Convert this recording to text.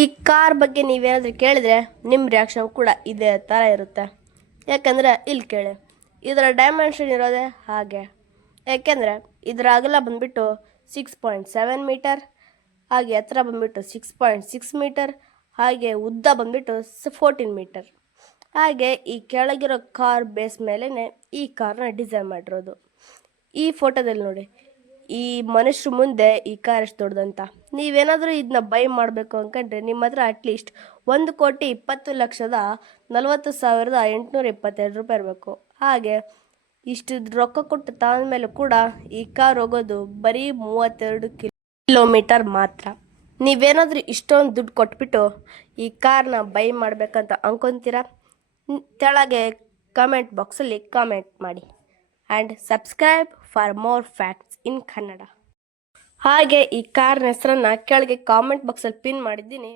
ಈ ಕಾರ್ ಬಗ್ಗೆ ನೀವೇನಾದರೂ ಕೇಳಿದ್ರೆ ನಿಮ್ಮ ರಿಯಾಕ್ಷನ್ ಕೂಡ ಇದೇ ಥರ ಇರುತ್ತೆ. ಯಾಕಂದರೆ ಇಲ್ಲಿ ಕೇಳಿ, ಇದರ ಡೈಮೆನ್ಷನ್ ಇರೋದೇ ಹಾಗೆ. ಯಾಕೆಂದರೆ ಇದರ ಅಗಲ ಬಂದುಬಿಟ್ಟು 6.7 ಮೀಟರ್, ಹಾಗೆ ಎತ್ತರ ಬಂದುಬಿಟ್ಟು 6.6 ಮೀಟರ್, ಹಾಗೆ ಉದ್ದ ಬಂದುಬಿಟ್ಟು 14 ಮೀಟರ್. ಹಾಗೆ ಈ ಕೆಳಗಿರೋ ಕಾರ್ ಬೇಸ್ ಮೇಲೇ ಈ ಕಾರ್ನ ಡಿಸೈನ್ ಮಾಡಿರೋದು. ಈ ಫೋಟೋದಲ್ಲಿ ನೋಡಿ, ಈ ಮನುಷ್ಯರು ಮುಂದೆ ಈ ಕಾರ್ ಎಷ್ಟು ದೊಡ್ಡದಂತ. ನೀವೇನಾದರೂ ಇದನ್ನ ಬೈ ಮಾಡಬೇಕು ಅಂದ್ಕೊಂಡ್ರೆ ನಿಮ್ಮ ಹತ್ರ ಅಟ್ಲೀಸ್ಟ್ 1,20,40,40,822 ರೂಪಾಯಿ ಇರಬೇಕು. ಹಾಗೆ ಇಷ್ಟು ರೊಕ್ಕ ಕೊಟ್ಟು ತಗೊಂಡ್ಮೇಲೆ ಕೂಡ ಈ ಕಾರ್ ಹೋಗೋದು ಬರೀ 32 ಕಿಲೋಮೀಟರ್ ಮಾತ್ರ. ನೀವೇನಾದರೂ ಇಷ್ಟೊಂದು ದುಡ್ಡು ಕೊಟ್ಬಿಟ್ಟು ಈ ಕಾರ್ನ ಬೈ ಮಾಡಬೇಕಂತ ಅಂದ್ಕೊತೀರಾ? ಕೆಳಗೆ ಕಮೆಂಟ್ ಬಾಕ್ಸಲ್ಲಿ ಕಾಮೆಂಟ್ ಮಾಡಿ. And subscribe for more facts in Kannada. ಹಾಗೆ ಈ ಕಾರ್ನ ಹೆಸರನ್ನು ಕೆಳಗೆ ಕಾಮೆಂಟ್ ಬಾಕ್ಸಲ್ಲಿ ಪಿನ್ ಮಾಡಿದ್ದೀನಿ.